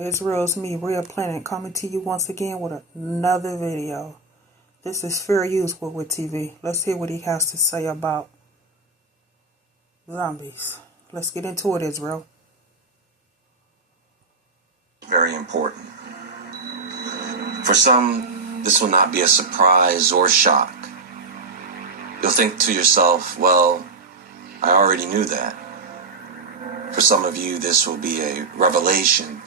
Israel, it's me, Real Planet, coming to you once again with another video. This is Fair Use with TV. Let's hear what he has to say about zombies. Let's get into it, Israel. Very important. For some, this will not be a surprise or shock. You'll think to yourself, well, I already knew that. For some of you, this will be a revelation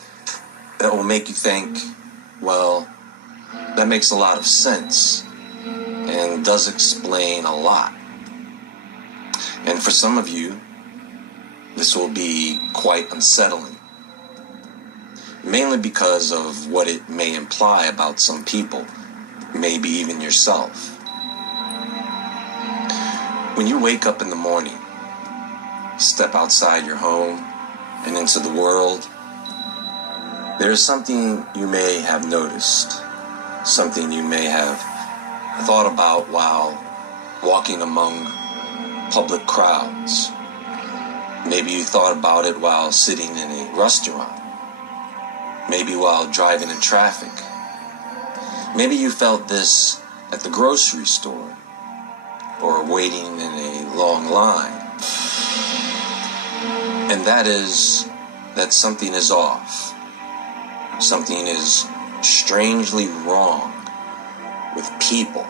that will make you think, well, that makes a lot of sense and does explain a lot. And for some of you, this will be quite unsettling, mainly because of what it may imply about some people, maybe even yourself. When you wake up in the morning, step outside your home and into the world, there is something you may have noticed, something you may have thought about while walking among public crowds. Maybe you thought about it while sitting in a restaurant, maybe while driving in traffic. Maybe you felt this at the grocery store or waiting in a long line. And that is that something is off. Something is strangely wrong with people.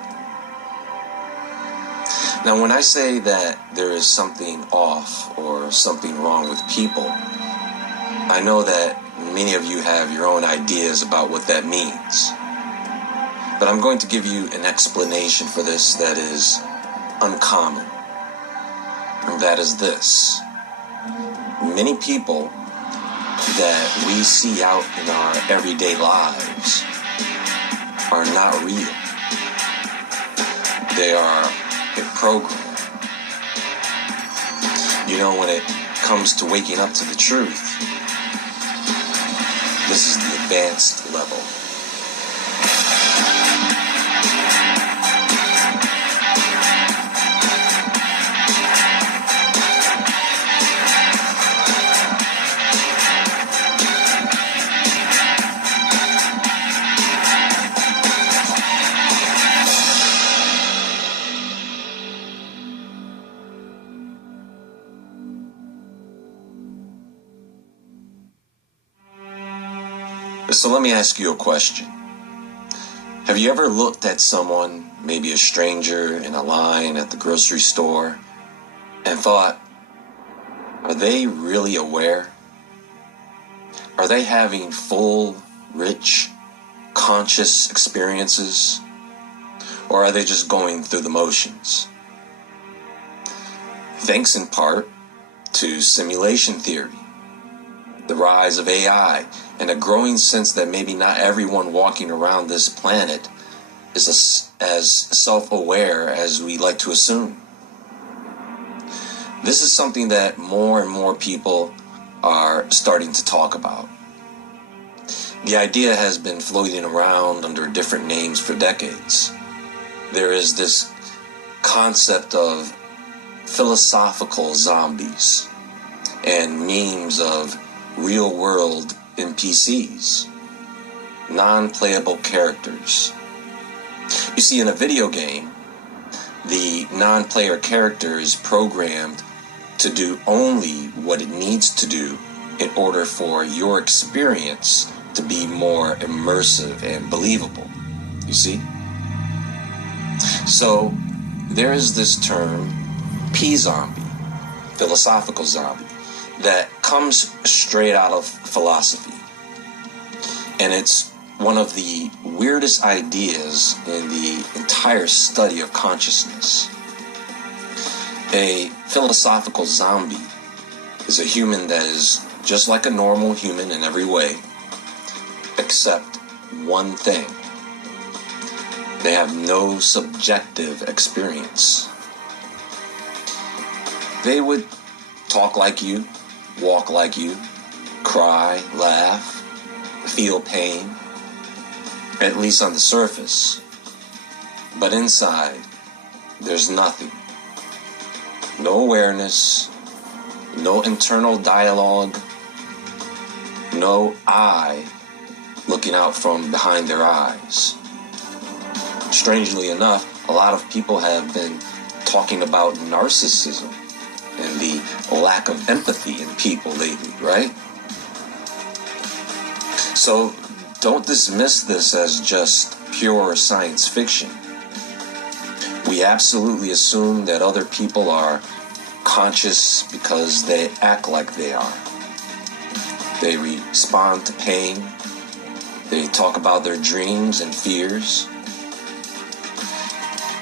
Now, when I say that there is something off or something wrong with people, I know that many of you have your own ideas about what that means. But I'm going to give you an explanation for this that is uncommon. And that is this. Many people that we see out in our everyday lives are not real. They are a program. You know, when it comes to waking up to the truth, this is the advanced level. So let me ask you a question. Have you ever looked at someone, maybe a stranger in a line at the grocery store, and thought, are they really aware? Are they having full, rich, conscious experiences? Or are they just going through the motions? Thanks in part to simulation theory, the rise of AI, and a growing sense that maybe not everyone walking around this planet is as self-aware as we like to assume. This is something that more and more people are starting to talk about. The idea has been floating around under different names for decades. There is this concept of philosophical zombies and memes of real-world NPCs, non-playable characters. You see, in a video game, the non-player character is programmed to do only what it needs to do in order for your experience to be more immersive and believable. You see? So, there is this term, P-zombie, philosophical zombie, that comes straight out of philosophy. And it's one of the weirdest ideas in the entire study of consciousness. A philosophical zombie is a human that is just like a normal human in every way, except one thing. They have no subjective experience. They would talk like you, walk like you, cry, laugh, feel pain, at least on the surface. But inside, there's nothing. No awareness, no internal dialogue, no eye looking out from behind their eyes. Strangely enough, a lot of people have been talking about narcissism and the lack of empathy in people lately, right? So don't dismiss this as just pure science fiction. We absolutely assume that other people are conscious because they act like they are. They respond to pain. They talk about their dreams and fears.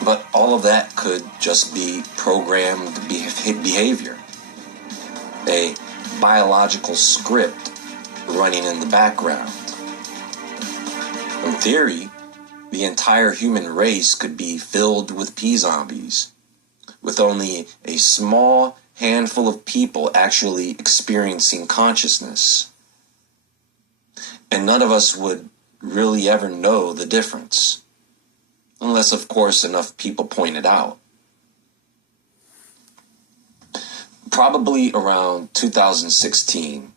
But all of that could just be programmed behavior, a biological script running in the background. In theory, the entire human race could be filled with P-zombies, with only a small handful of people actually experiencing consciousness. And none of us would really ever know the difference, unless, of course, enough people point it out. Probably around 2016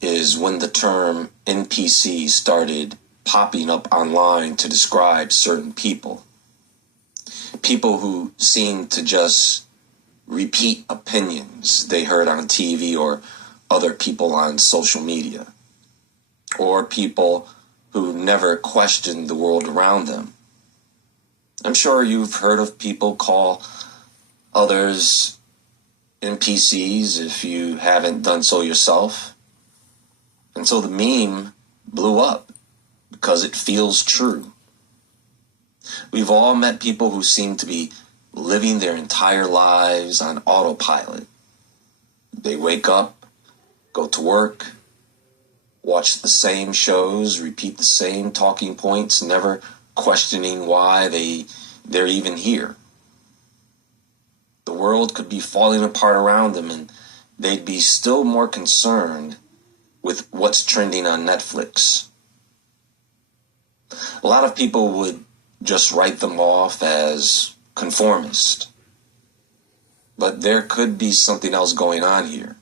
is when the term NPC started popping up online to describe certain people. People who seem to just repeat opinions they heard on TV or other people on social media, or people who never questioned the world around them. I'm sure you've heard of people call others NPCs if you haven't done so yourself. And so the meme blew up because it feels true. We've all met people who seem to be living their entire lives on autopilot. They wake up, go to work, watch the same shows, repeat the same talking points, never questioning why they're even here. The world could be falling apart around them and they'd be still more concerned with what's trending on Netflix. A lot of people would just write them off as conformist. But there could be something else going on here.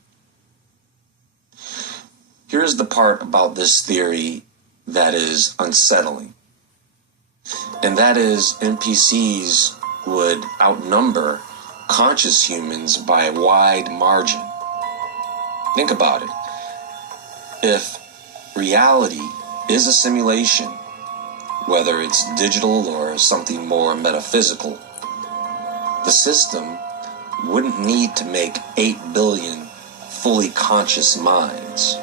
Here's the part about this theory that is unsettling. And that is NPCs would outnumber conscious humans by a wide margin. Think about it. If reality is a simulation, whether it's digital or something more metaphysical, the system wouldn't need to make 8 billion fully conscious minds.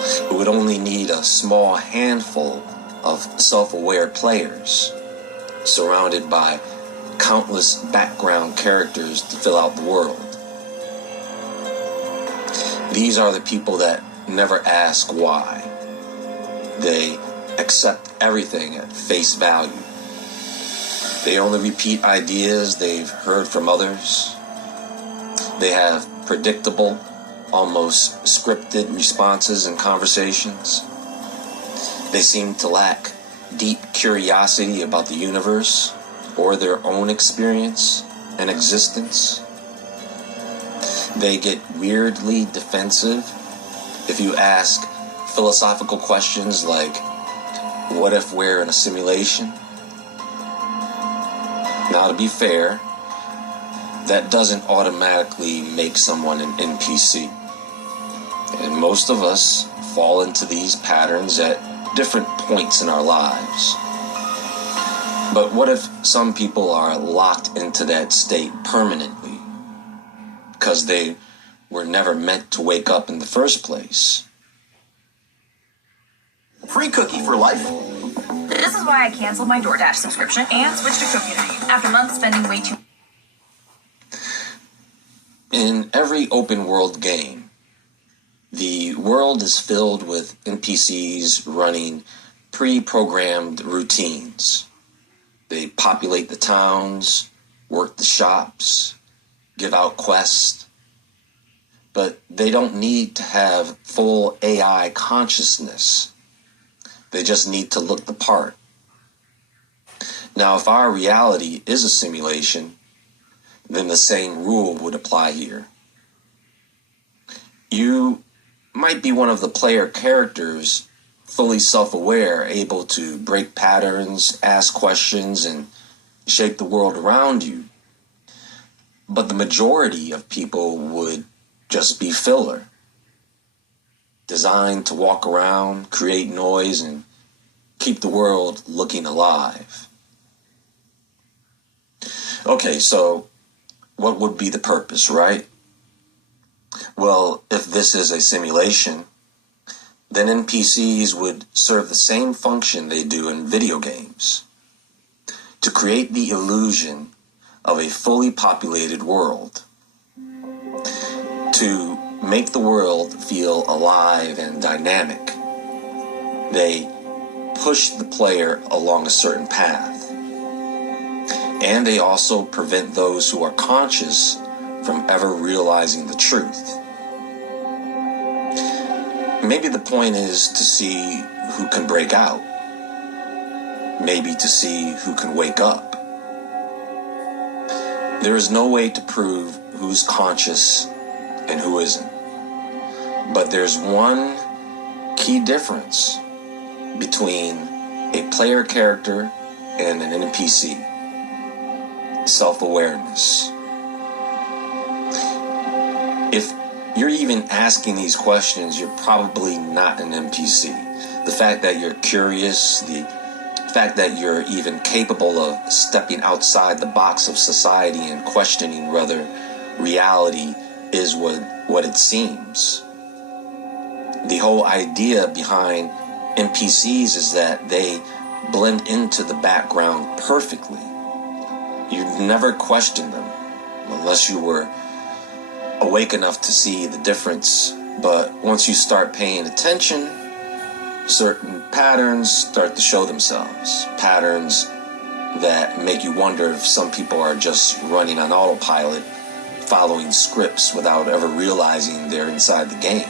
It would only need a small handful of self-aware players, surrounded by countless background characters to fill out the world. These are the people that never ask why. They accept everything at face value. They only repeat ideas they've heard from others. They have predictable, almost scripted responses in conversations. They seem to lack deep curiosity about the universe or their own experience and existence. They get weirdly defensive if you ask philosophical questions like, what if we're in a simulation? Now, to be fair, that doesn't automatically make someone an NPC. And most of us fall into these patterns at different points in our lives. But what if some people are locked into that state permanently because they were never meant to wake up in the first place? Free cookie for life. This is why I canceled my DoorDash subscription and switched to Community after months spending way too. In every open world game, the world is filled with NPCs running pre-programmed routines. They populate the towns, work the shops, give out quests, but they don't need to have full AI consciousness. They just need to look the part. Now, if our reality is a simulation, then the same rule would apply here. You might be one of the player characters, fully self-aware, able to break patterns, ask questions, and shape the world around you. But the majority of people would just be filler, designed to walk around, create noise, and keep the world looking alive. Okay, so what would be the purpose, right? Well, if this is a simulation, then NPCs would serve the same function they do in video games, to create the illusion of a fully populated world, to make the world feel alive and dynamic. They push the player along a certain path, and they also prevent those who are conscious from ever realizing the truth. Maybe the point is to see who can break out. Maybe to see who can wake up. There is no way to prove who's conscious and who isn't. But there's one key difference between a player character and an NPC. Self-awareness. If you're even asking these questions, you're probably not an NPC. The fact that you're curious, the fact that you're even capable of stepping outside the box of society and questioning whether reality is what it seems. The whole idea behind NPCs is that they blend into the background perfectly. You never question them unless you were awake enough to see the difference. But once you start paying attention, certain patterns start to show themselves. Patterns that make you wonder if some people are just running on autopilot, following scripts without ever realizing they're inside the game.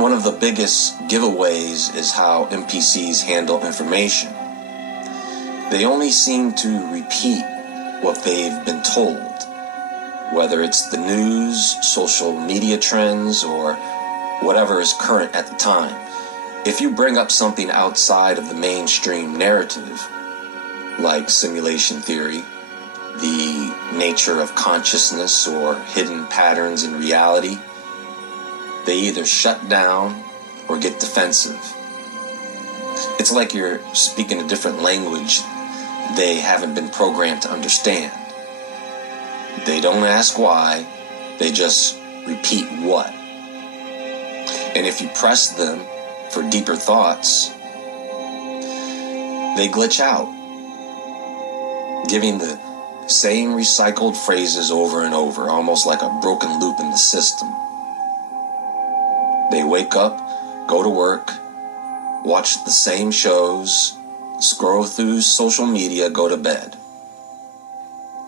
One of the biggest giveaways is how NPCs handle information. They only seem to repeat what they've been told, whether it's the news, social media trends, or whatever is current at the time. If you bring up something outside of the mainstream narrative, like simulation theory, the nature of consciousness, or hidden patterns in reality, they either shut down or get defensive. It's like you're speaking a different language they haven't been programmed to understand. They don't ask why, they just repeat what. And if you press them for deeper thoughts, they glitch out, giving the same recycled phrases over and over, almost like a broken loop in the system. They wake up, go to work, watch the same shows, scroll through social media, go to bed,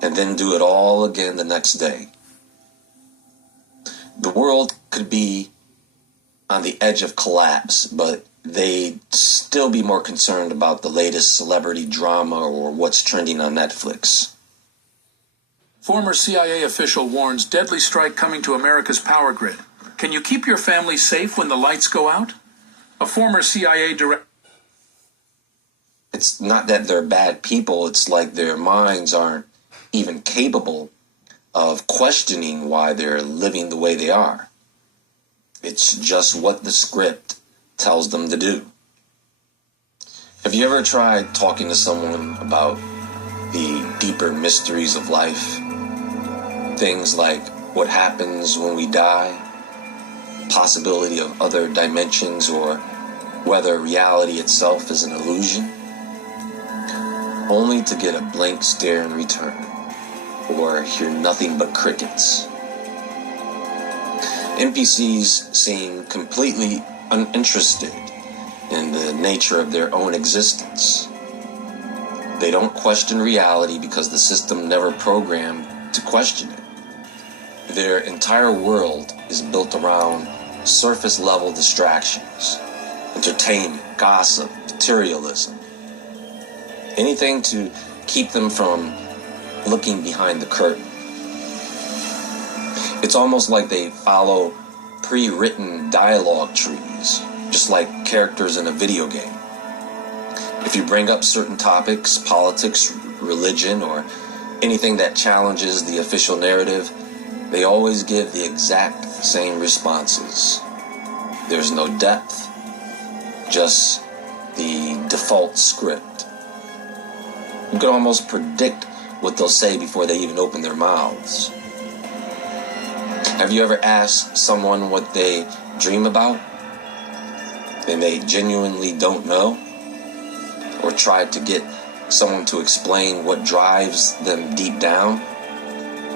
and then do it all again the next day. The world could be on the edge of collapse, but they'd still be more concerned about the latest celebrity drama or what's trending on Netflix. Former CIA official warns deadly strike coming to America's power grid. Can you keep your family safe when the lights go out? A former CIA director... It's not that they're bad people, it's like their minds aren't even capable of questioning why they're living the way they are. It's just what the script tells them to do. Have you ever tried talking to someone about the deeper mysteries of life? Things like what happens when we die, possibility of other dimensions, or whether reality itself is an illusion, only to get a blank stare in return, or hear nothing but crickets. NPCs seem completely uninterested in the nature of their own existence. They don't question reality because the system never programmed to question it. Their entire world is built around surface-level distractions, entertainment, gossip, materialism. Anything to keep them from looking behind the curtain. It's almost like they follow pre-written dialogue trees, just like characters in a video game. If you bring up certain topics, politics, religion, or anything that challenges the official narrative, they always give the exact same responses. There's no depth, just the default script. You can almost predict what they'll say before they even open their mouths. Have you ever asked someone what they dream about and they genuinely don't know? Or tried to get someone to explain what drives them deep down,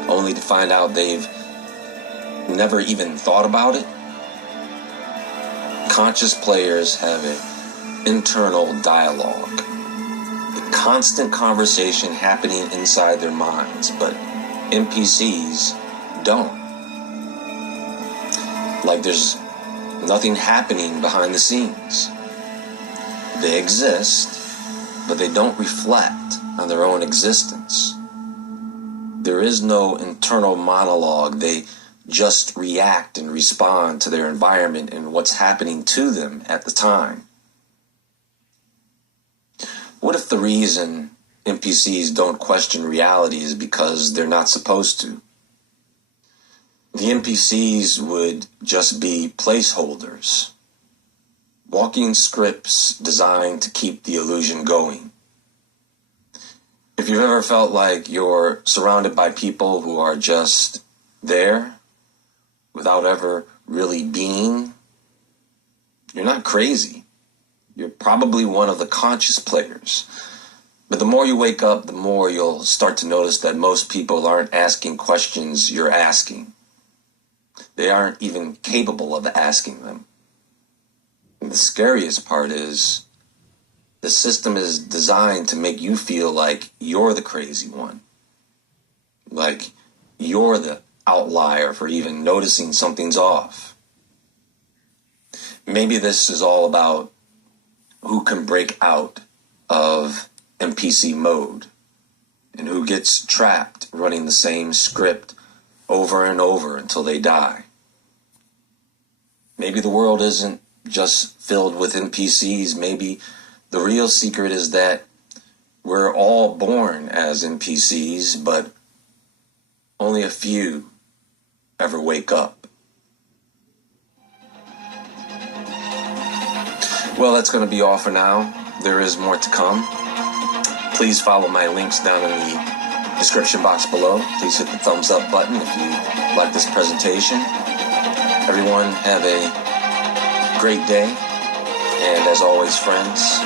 only to find out they've never even thought about it? Conscious players have an internal dialogue, a constant conversation happening inside their minds, but NPCs don't. Like there's nothing happening behind the scenes. They exist, but they don't reflect on their own existence. There is no internal monologue. They just react and respond to their environment and what's happening to them at the time. What if the reason NPCs don't question reality is because they're not supposed to? The NPCs would just be placeholders, walking scripts designed to keep the illusion going. If you've ever felt like you're surrounded by people who are just there without ever really being, you're not crazy. You're probably one of the conscious players. But the more you wake up, the more you'll start to notice that most people aren't asking questions you're asking. They aren't even capable of asking them. And the scariest part is, the system is designed to make you feel like you're the crazy one. Like you're the outlier for even noticing something's off. Maybe this is all about who can break out of NPC mode and who gets trapped running the same script over and over until they die. Maybe the world isn't just filled with NPCs. Maybe the real secret is that we're all born as NPCs, but only a few ever wake up. Well, that's going to be all for now. There is more to come. Please follow my links down in the description box below. Please hit the thumbs up button if you like this presentation. Everyone have a great day. And as always, friends,